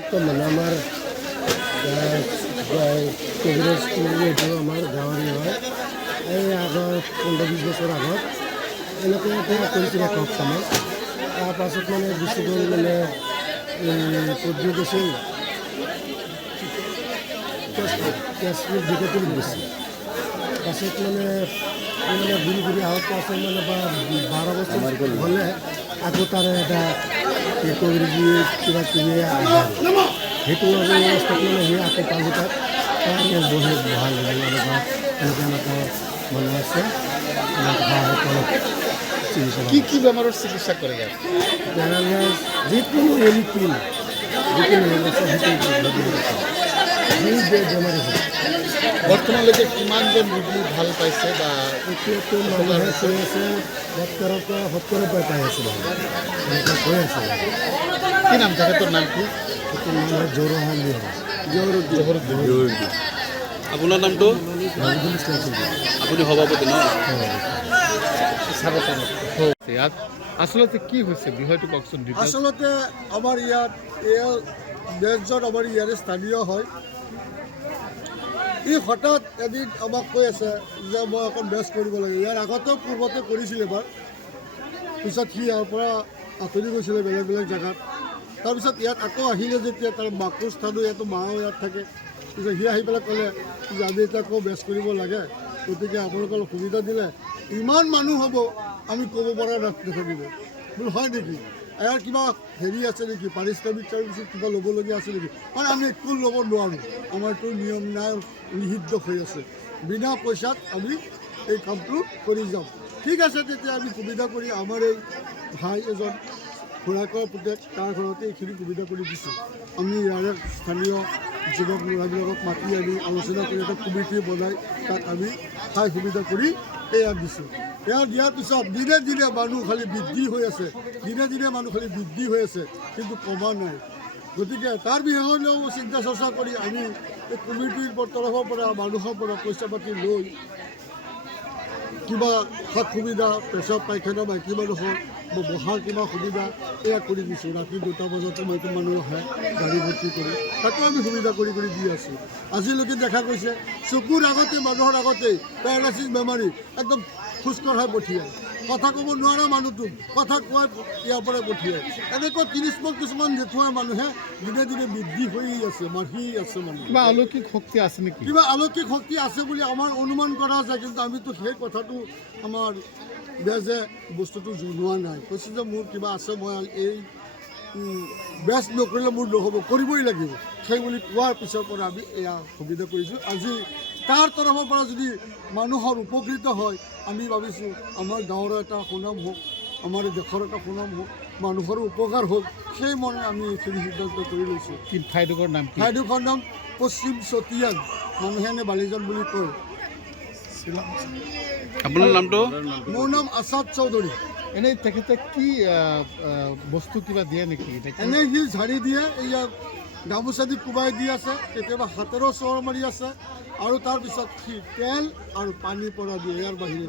মানে আমাৰ কবিৰাজ এইটো আমাৰ গাঁৱৰে হয়। এই আগত 15-20 বছৰ আগত এনেকৈ এটা কৰিছিলে সমাজ। তাৰপাছত মানে গুচি গ'ল মানে পদ্ধতি গৈছিল তেজপুৰ ডিগেটিভ গৈছিল। পাছত মানে ঘূৰি ঘূৰি অহাৰ পাছত মানে 12 বছৰ হ'লে আকৌ তাৰে এটা কবিৰাজী কিবা কিবি সেইটো অৱস্থাত মানে সি আকৌ পালোঁ তাত বহি বহাল এনেকুৱা মানুহ আছে কি কি বেমাৰৰ চিকিৎসা কৰে ইয়াত? যিকোনো এনি পিল যিকোনো বেমাৰী হয়। বৰ্তমানলৈকে কিমানজন ৰোগী ভাল পাইছে বা এতিয়াতো মানুহে কৈ আছে 70% পাই আছে এনেকুৱা কৈ আছে। কি নাম তেখেতৰ নাম কি? সেইটো মানুহে জৰুহালি হয়। আপোনাৰ নামটো? আপুনি সভাপতি ন? ইয়াত আচলতে কি হৈছে বিষয়টো কওকচোন। আচলতে আমাৰ ইয়াত বেজজন আমাৰ ইয়াৰে স্থানীয় হয়। ই হঠাৎ এদিন আমাক কৈ আছে যে মই অকণ বেজ কৰিব লাগে। ইয়াৰ আগতেও পূৰ্বতে কৰিছিলে এবাৰ, পিছত সি ইয়াৰ পৰা আঁতৰি গৈছিলে বেলেগ বেলেগ জেগাত। তাৰপিছত ইয়াত আকৌ আহিলে যেতিয়া তাৰ মাকৰ স্থানো ইয়াতো মাও ইয়াত থাকে। পিছত সি আহি পেলাই ক'লে যে আমি এতিয়া আকৌ বেজ কৰিব লাগে, গতিকে আপোনালোকৰ সুবিধা দিলে ইমান মানুহ হ'ব আমি ক'ব পৰা নাথাকিব। বোলো হয় নেকি? ইয়াৰ কিবা হেৰি আছে নেকি, পাৰিশ্ৰমিক চাৰ্ভিচত কিবা ল'বলগীয়া আছে নেকি? মানে আমি একো ল'ব নোৱাৰোঁ, আমাৰতো নিয়ম নাই, নিষিদ্ধ হৈ আছে। বিনা পইচাত আমি এই কামটো কৰি যাম। ঠিক আছে, তেতিয়া আমি সুবিধা কৰি আমাৰ এই ভাই এজন খুৰাকৰ পুতেক তাৰ ঘৰতে এইখিনি সুবিধা কৰি দিছোঁ। আমি ইয়াৰে স্থানীয় যুৱক ল'ৰাবিলাকক মাতি আনি আলোচনা কৰি এটা কমিটি বনাই তাত আমি ঠাই সুবিধা কৰি এয়া দিছোঁ। এয়া দিয়াৰ পিছত দিনে দিনে মানুহ খালি বৃদ্ধি হৈ আছে, দিনে দিনে মানুহ খালি বৃদ্ধি হৈ আছে, কিন্তু কমা নাই। গতিকে তাৰ বিষয়েও চিন্তা চৰ্চা কৰি আমি এই কমিটিৰ তৰফৰ পৰা মানুহৰ পৰা পইচা পাতি লৈ কিবা সৎ সুবিধা, পেচাব পায়খানা মাইকী মানুহৰ বহাৰ কিবা সুবিধা এয়া কৰি দিছোঁ। ৰাতি 2টা বজাতে মাইকী মানুহ আহে গাড়ী ভৰ্তি কৰি, তাতো আমি সুবিধা কৰি দি আছোঁ। আজিলৈকে দেখা গৈছে চকুৰ আগতে মানুহৰ আগতেই পেৰালাইচিছ বেমাৰী একদম খোজকঢ়াই পঠিয়ায়, কথা ক'ব নোৱাৰা মানুহটোক কথা কোৱাই ইয়াৰ পৰাই পঠিয়ায়। এনেকুৱা 30 পক কিছুমান দেখুওৱা মানুহে দিনে দিনে বৃদ্ধি হৈ আছে, বাঢ়ি আছে। মানুহ কিবা অলৌকিক শক্তি আছে নেকি? কিবা অলৌকিক শক্তি আছে বুলি আমাৰ অনুমান কৰা যায়, কিন্তু আমিতো সেই কথাটো আমাৰ বেজে বস্তুটো জনোৱা নাই। কৈছে যে মোৰ কিবা আছে, মই এই বেজ নকৰিলে মোৰ নহ'ব, কৰিবই লাগিব। সেই বুলি কোৱাৰ পিছৰ পৰা আমি এয়া সুবিধা কৰিছোঁ। আজি তাৰ তৰফৰ পৰা যদি মানুহৰ উপকৃত হয়, আমি ভাবিছোঁ আমাৰ গাঁৱৰ এটা সুনাম হওক, আমাৰ দেশৰ এটা সুনাম হওক, মানুহৰো উপকাৰ হওক, সেই মনে আমি এইখিনি সিদ্ধান্ত কৰি লৈছোঁ। কি ঠাইডোখৰ নাম কি? ঠাইডোখৰ নাম পশ্চিম চতিয়ান, মানুহে এনে বালিজন বুলি কয়। আপোনাৰ নামটো? মোৰ নাম আছাদ চৌধুৰী। এনেই তেখেতে কি বস্তু কিবা দিয়ে নেকি? এনেই সি ঝাৰি দিয়ে, ইয়াক গামোচা দি কোবাই দি আছে, কেতিয়াবা হাতেৰেও চৰ মাৰি আছে, আৰু তাৰপিছত সি তেল আৰু পানীৰ পৰা দিয়ে, ইয়াৰ বাহিৰে